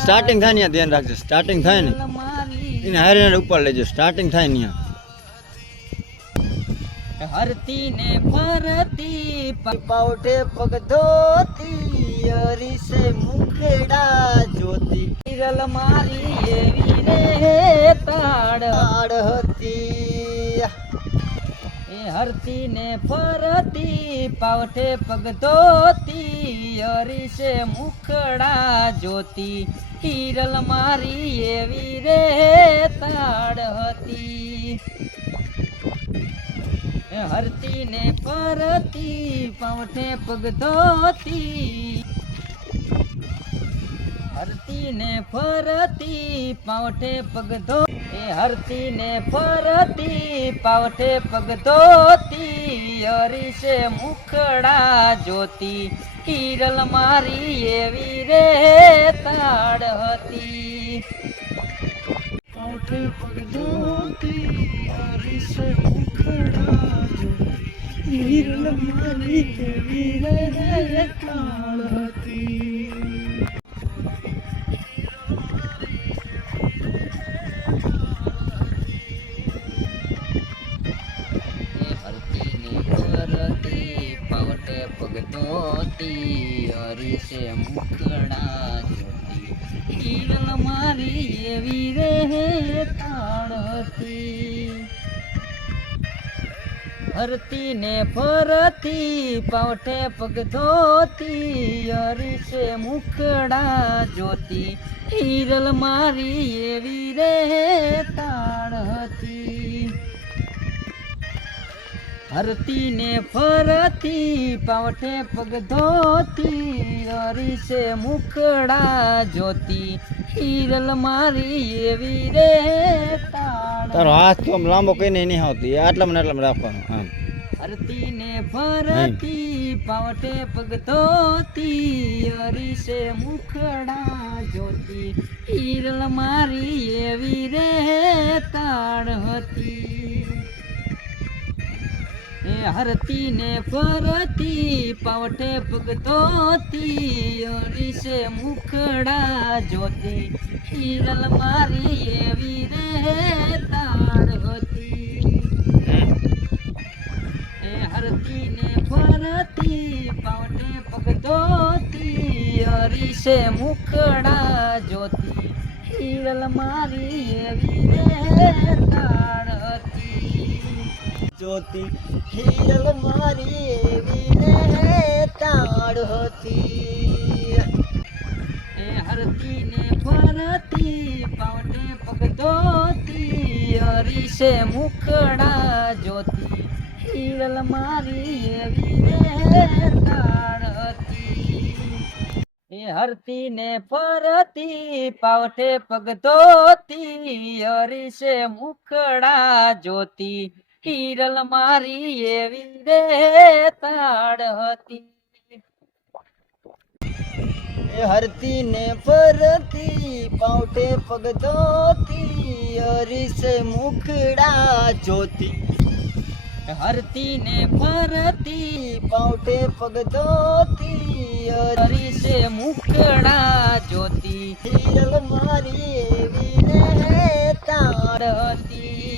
Starting થાય ને ધ્યાન રાખજો સ્ટાર્ટિંગ થાય ને. એને હારે ઉપર લેજો સ્ટાર્ટિંગ થાય ને હરતી ને ફરતી પાવઠે પગ ધોતી હરીશે મુખડા જોતી. કિરલ મારી એવી રે તાડ. તાડ હતી. એ હરતી ને ફરતી, પાવઠે પગ ધોતી હરીશે મુખડા જોતી. હિરલ મારી એવી રે તાડ હતી. હરતી ને ફરતી, પાવઠે પગ ધોતી. હરતી ને ફરતી, પાવઠે પગ ધો હરતી ને ફરતી, પાવઠે પગ ધોતી હરીશે મુખડા જોતી. કિરલ મારી એવી રે તાડ હતી. પાવઠે પગ ધોતી હરીશે મુખડા જોતી. કિરલ મારી એવી રે તાડ હરીશે મુકડા કિરલ મારી એવી રે તાળ હતી હરતી ને ફરતી, પાવઠે પગ ધોતી હરીશે મુખડા જોતી. હિરલ મારી એવી રે હરતી ને ફરતી પાવઠે પગ ધોતી હરીશે મુખડા જોતી. હિરલ મારી એવી રે તારો હાથ તો લાંબો કહીને નહીં આવતી આટલામાં મને આટલામાં રાખવાનો. આમ હરતી ને ફરતી પાવઠે પગ ધોતી હરીશે મુખડા જોતી. હિરલ મારી એવી રે તાળ હતી. હરતી ને ફરતી, પાવઠે ભગતોતી ધોતી મુખડા જોતી. હિરલ મારી એવી રે તાળ હતી. એ હરતી ને ફરતી, પાવઠે ભગતોતી ધોતી મુખડા જોતી. હિરલ મારી એવી રે તાળ હતી. જોતી હિરલ મારી એવી તાડ હતી. એ હરતી ને ફરતી પાવટે પગ ધોતી હરીશે મુખડા જોતી હિરલ મારી એવી તાડ હતી. એ હરતી ને ફરતી પાવઠે પગ ધોતી હરીશે મુખડા જોતી હિરલ મારી એવી રે તાડ હતી હરતી ને ફરતી પાવઠે પગ ધોતી અરીસે મુખડા જોતી હરતી ને ફરતી પાવઠે પગ ધોતી અરીસે મુખડા જોતી હિરલ મારી એવી રે તાળ હતી